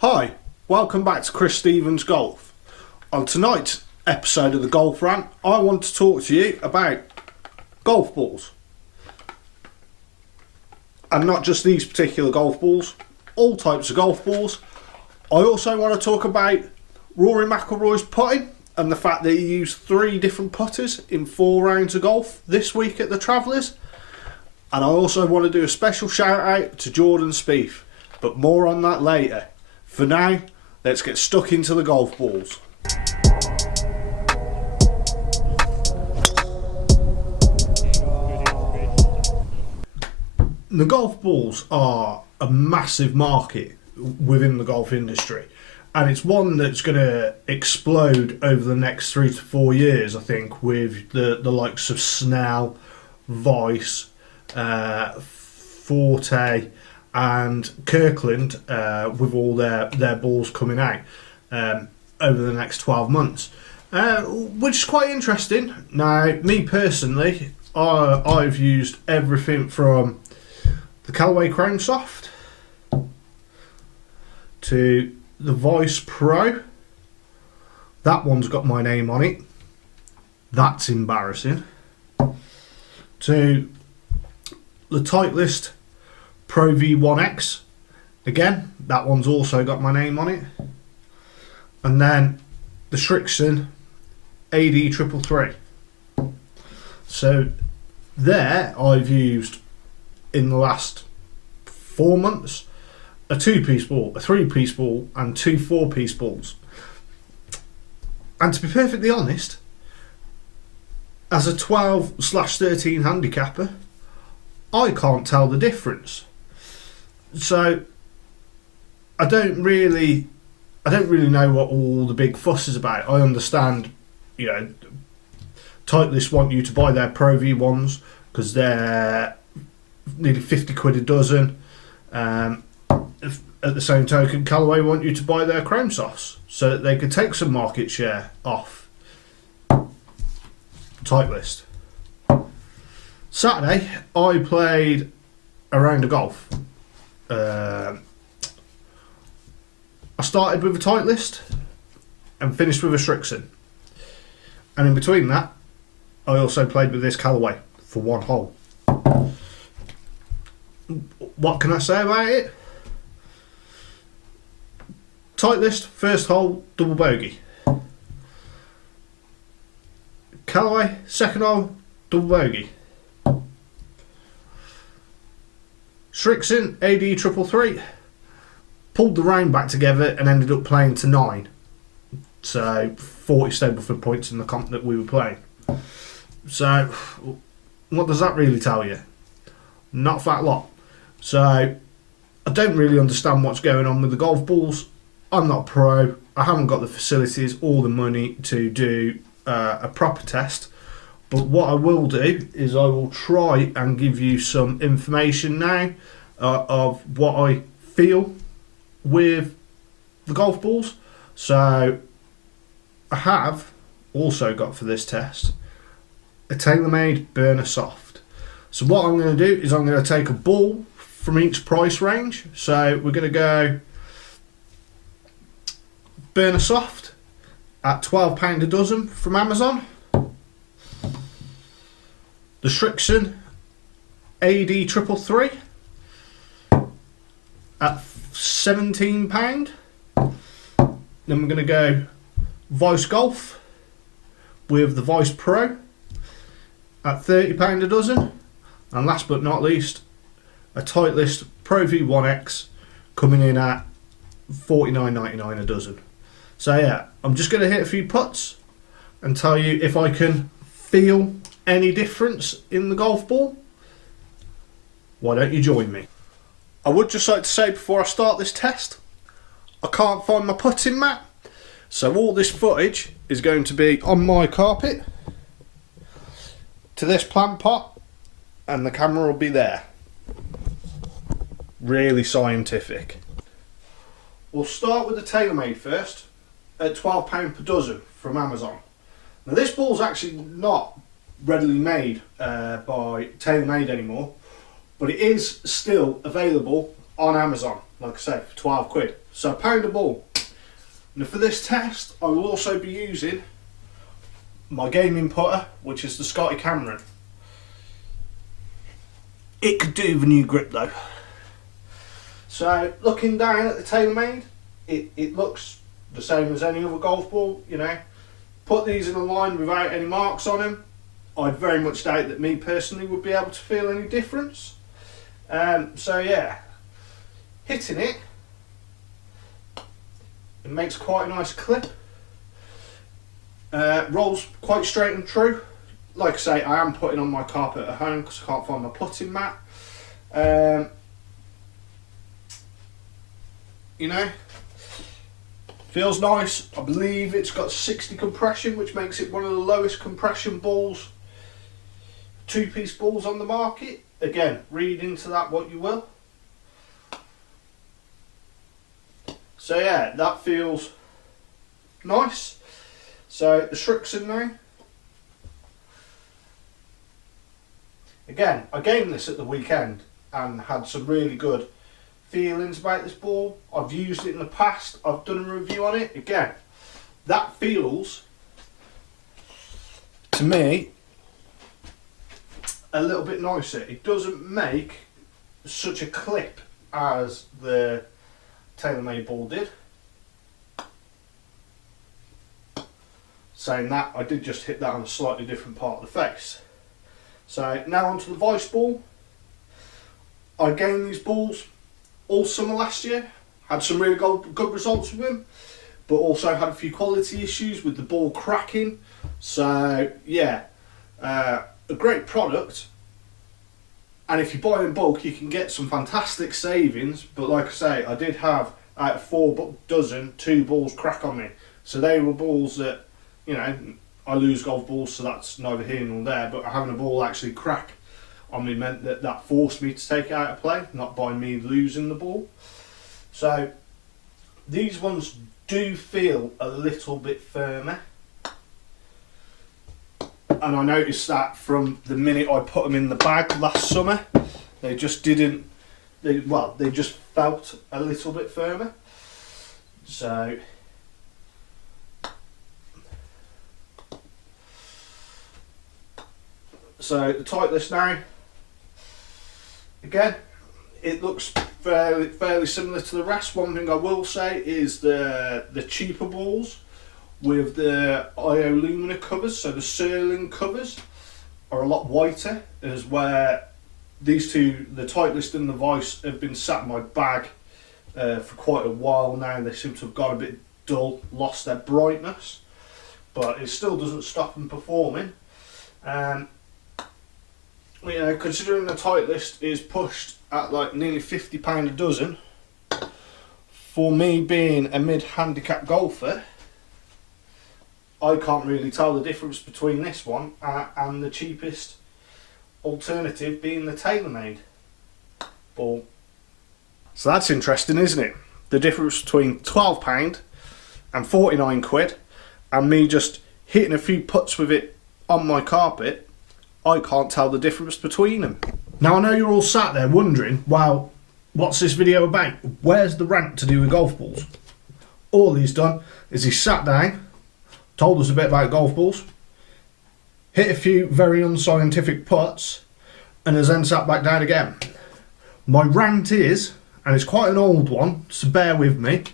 Hi, welcome back to Chris Stevens Golf. On tonight's episode of the Golf Rant, I want to talk to you about golf balls. And not just these particular golf balls, all types of golf balls. I also want to talk about Rory McIlroy's putting and the fact that he used 3 different putters in 4 rounds of golf this week at the Travellers. And I also want to do a special shout out to Jordan Spieth, but more on that later. For now, let's get stuck into the golf balls. The golf balls are a massive market within the golf industry, and it's one that's going to explode over the next 3 to 4 years, I think, with the likes of Snell, Vice, Forte and Kirkland with all their balls coming out over the next 12 months, which is quite interesting. Now, me personally, I've used everything from the Callaway Chrome Soft to the Vice Pro. That one's got my name on it. That's embarrassing. To the Titleist Pro V1X. Again, that one's also got my name on it. And then the Srixon AD 333. So there I've used in the last 4 months a 2-piece ball, a 3-piece ball and 2 4-piece balls. And to be perfectly honest, as a 12/13 handicapper, I can't tell the difference. So I don't really know what all the big fuss is about. I understand, Titleist want you to buy their Pro V1s because they're nearly 50 quid a dozen. At the same token, Callaway want you to buy their Chrome Softs so that they could take some market share off Titleist. Saturday, I played a round of golf. I started with a Titleist and finished with a Srixon. And in between that, I also played with this Callaway for 1 hole. What can I say about it? Titleist, first hole, double bogey. Callaway, second hole, double bogey. Srixon AD 333 pulled the round back together and ended up playing to 9. So 40 Stableford points in the comp that we were playing. So what does that really tell you? Not a fat lot. So I don't really understand what's going on with the golf balls. I'm not a pro. I haven't got the facilities or the money to do a proper test. But what I will do is I will try and give you some information now of what I feel with the golf balls. So I have also got for this test a TaylorMade Burner Soft. So what I'm going to do is I'm going to take a ball from each price range. So we're going to go Burner Soft at £12 a dozen from Amazon. The Srixon AD 333 at £17. Then we're going to go Vice Golf with the Vice Pro at £30 a dozen. And last but not least, a Titleist Pro V1X coming in at $49.99 a dozen. So yeah, I'm just going to hit a few putts and tell you if I can feel any difference in the golf ball. Why don't you join me? I would just like to say before I start this test, I can't find my putting mat, so all this footage is going to be on my carpet to this plant pot, and the camera will be there. Really scientific. We'll start with the TaylorMade first at £12 per dozen from Amazon. Now this ball's actually not readily made by TaylorMade anymore, but it is still available on Amazon, like I say, for 12 quid. So £1 a ball. Now for this test, I will also be using my gaming putter, which is the Scotty Cameron. It could do the new grip though. So looking down at the TaylorMade, it looks the same as any other golf ball, you know. Put these in a line without any marks on them. I very much doubt that me personally would be able to feel any difference. So yeah, hitting it, it makes quite a nice clip. Rolls quite straight and true. Like I say, I am putting on my carpet at home because I can't find my putting mat. You know, feels nice. I believe it's got 60 compression, which makes it one of the lowest compression balls, two-piece balls on the market. Again, read into that what you will. So yeah, that feels nice. So the Shrik's in there. Again, I gamed this at the weekend and had some really good feelings about this ball. I've used it in the past. I've done a review on it. Again, that feels, to me, a little bit nicer. It doesn't make such a clip as the TaylorMade ball did. Saying that, I did just hit that on a slightly different part of the face. So now onto the Vice ball. I gained these balls all summer last year. Had some really good results with them, but also had a few quality issues with the ball cracking. So yeah, a great product. And if you buy in bulk, you can get some fantastic savings. But like I say, I did have out of 4 dozen 2 balls crack on me. So they were balls that, you know, I lose golf balls, so that's neither here nor there. But having a ball actually crack on me meant that forced me to take it out of play, not by me losing the ball. So these ones do feel a little bit firmer. And I noticed that from the minute I put them in the bag last summer. They just didn't, they just felt a little bit firmer. So the Titleist now, again, it looks fairly similar to the rest. One thing I will say is the cheaper balls with the Iolumina covers, so the Serling covers, are a lot whiter, as where these two, the Titleist and the Vice, have been sat in my bag for quite a while now. They seem to have got a bit dull, lost their brightness, but it still doesn't stop them performing. You know, considering the Titleist is pushed at like nearly £50 a dozen, for me being a mid-handicap golfer, I can't really tell the difference between this one and the cheapest alternative being the TaylorMade ball. So that's interesting, isn't it? The difference between £12 and 49 quid, and me just hitting a few putts with it on my carpet. I can't tell the difference between them. Now I know you're all sat there wondering, well, what's this video about? Where's the rant to do with golf balls? All he's done is he sat down, told us a bit about golf balls, hit a few very unscientific putts, and has then sat back down again. My rant is, and it's quite an old one, so bear with me.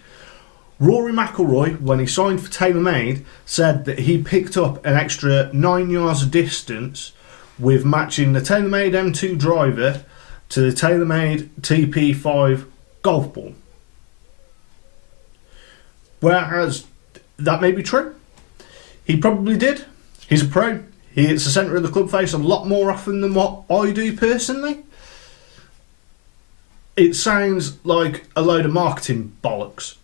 Rory McIlroy, when he signed for TaylorMade, said that he picked up an extra 9 yards of distance with matching the TaylorMade M2 driver to the TaylorMade TP5 golf ball. Whereas that may be true. He probably did. He's a pro. He hits the centre of the club face a lot more often than what I do personally. It sounds like a load of marketing bollocks.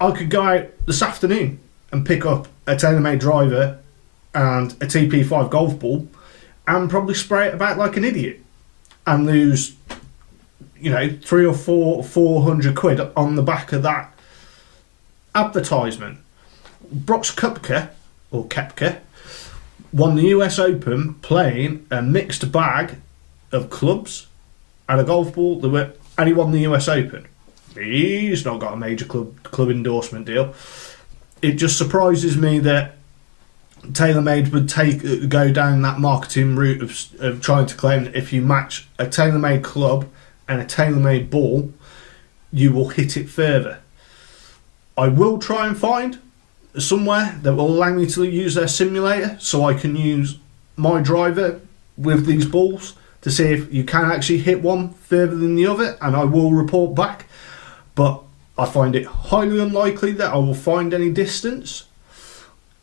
I could go out this afternoon and pick up a TaylorMade driver and a TP5 golf ball and probably spray it about like an idiot and lose, you know, 300 or 400 quid on the back of that advertisement. Brooks Koepka, or Koepka, won the US Open playing a mixed bag of clubs and a golf ball that were and he won the US Open. He's not got a major club endorsement deal. It just surprises me that TaylorMade would go down that marketing route of trying to claim that if you match a TaylorMade club and a TaylorMade ball, you will hit it further. I will try and find somewhere that will allow me to use their simulator so I can use my driver with these balls to see if you can actually hit one further than the other, and I will report back. But I find it highly unlikely that I will find any distance.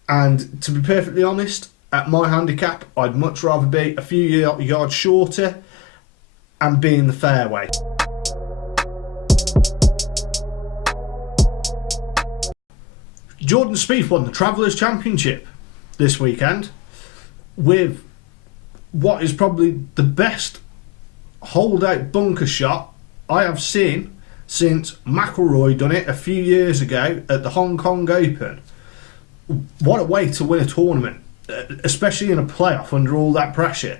And to be perfectly honest, at my handicap, I'd much rather be a few yards shorter and be in the fairway. Jordan Spieth won the Travellers Championship this weekend with what is probably the best hold-out bunker shot I have seen since McIlroy done it a few years ago at the Hong Kong Open. What a way to win a tournament, especially in a playoff under all that pressure.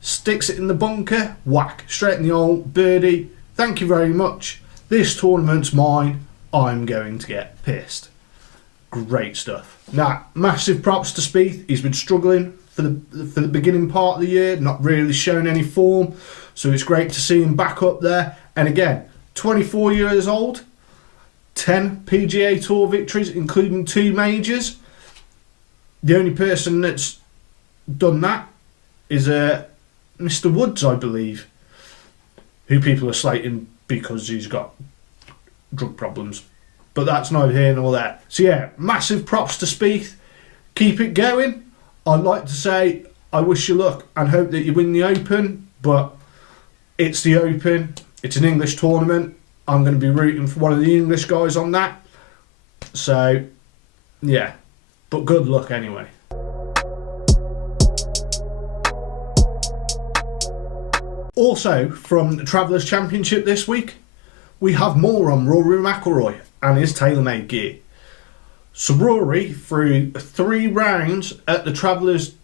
Sticks it in the bunker, whack, straight in the hole, birdie, thank you very much. This tournament's mine, I'm going to get pissed. Great stuff. Now, massive props to Spieth. He's been struggling for the beginning part of the year, not really shown any form, so it's great to see him back up there. And again, 24 years old, 10 PGA Tour victories, including 2 majors. The only person that's done that is Mr. Woods, I believe, who people are slating because he's got drug problems. But that's neither here nor there. So yeah, massive props to Spieth. Keep it going. I'd like to say I wish you luck and hope that you win the Open, but it's the Open. It's an English tournament. I'm going to be rooting for one of the English guys on that. So, yeah. But good luck anyway. Also, from the Travellers Championship this week, we have more on Rory McIlroy and his TaylorMade gear. So Rory, through 3 rounds at the Travellers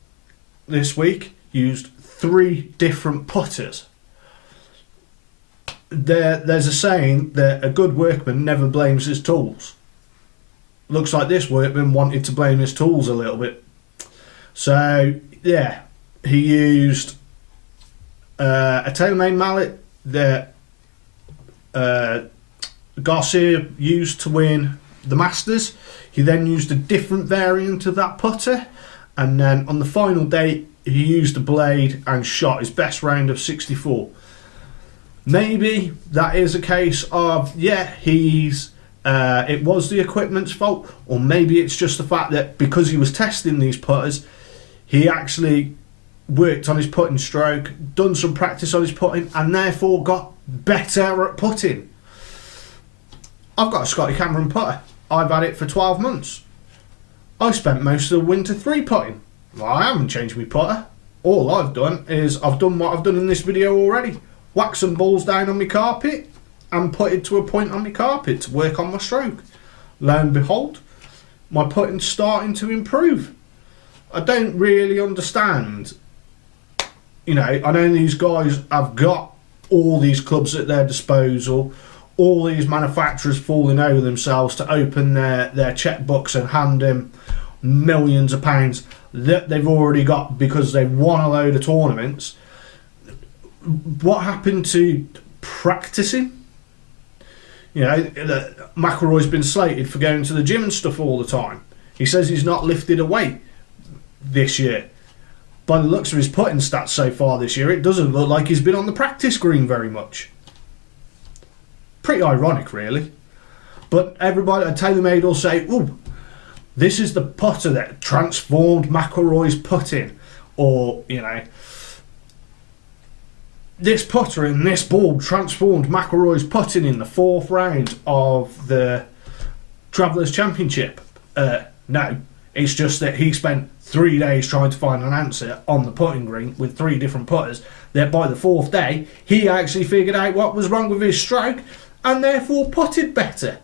this week, used 3 different putters. There's a saying that a good workman never blames his tools. Looks like this workman wanted to blame his tools a little bit. So, yeah, he used a TaylorMade mallet that Garcia used to win the Masters. He then used a different variant of that putter, and then on the final day he used a blade and shot his best round of 64. Maybe that is a case of, yeah, it was the equipment's fault, or maybe it's just the fact that because he was testing these putters, he actually worked on his putting stroke, done some practice on his putting, and therefore got better at putting. I've got a Scotty Cameron putter. I've had it for 12 months. I spent most of the winter 3-putting. Well, I haven't changed my putter. All I've done is I've done what I've done in this video already. Whacked some balls down on my carpet and putted to a point on my carpet to work on my stroke. Lo and behold, my putting's starting to improve. I don't really understand. You know, I know these guys have got all these clubs at their disposal, all these manufacturers falling over themselves to open their checkbooks and hand them millions of pounds that they've already got because they've won a load of tournaments. What happened to practicing? You know, McIlroy's been slated for going to the gym and stuff all the time. He says he's not lifted a weight this year. By the looks of his putting stats so far this year, it doesn't look like he's been on the practice green very much. Pretty ironic, really. But everybody at TaylorMade will say, "Ooh, this is the putter that transformed McIlroy's putting," or, you know, this putter and this ball transformed McIlroy's putting in the 4th round of the Travellers Championship. No, it's just that he spent 3 days trying to find an answer on the putting green with 3 different putters, that by the 4th day he actually figured out what was wrong with his stroke and therefore putted better.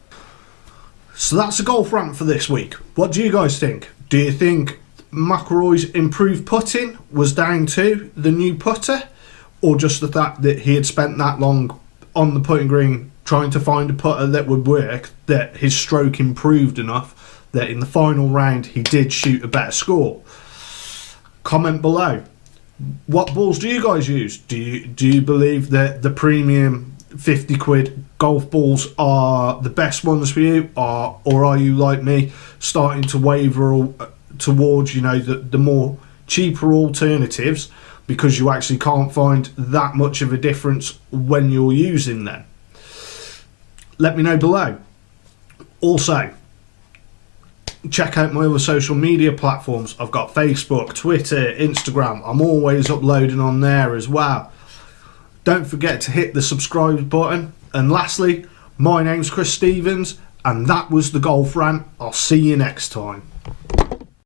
So that's a golf rant for this week. What do you guys think? Do you think McIlroy's improved putting was down to the new putter, or just the fact that he had spent that long on the putting green trying to find a putter that would work, that his stroke improved enough that in the final round he did shoot a better score. Comment below. What balls do you guys use? Do you believe that the premium 50 quid golf balls are the best ones for you, or are you like me starting to waver towards, you know, the more cheaper alternatives because you actually can't find that much of a difference when you're using them? Let me know below. Also, check out my other social media platforms. I've got Facebook, Twitter, Instagram. I'm always uploading on there as well. Don't forget to hit the subscribe button. And lastly, my name's Chris Stevens, and that was the Golf Rant. I'll see you next time.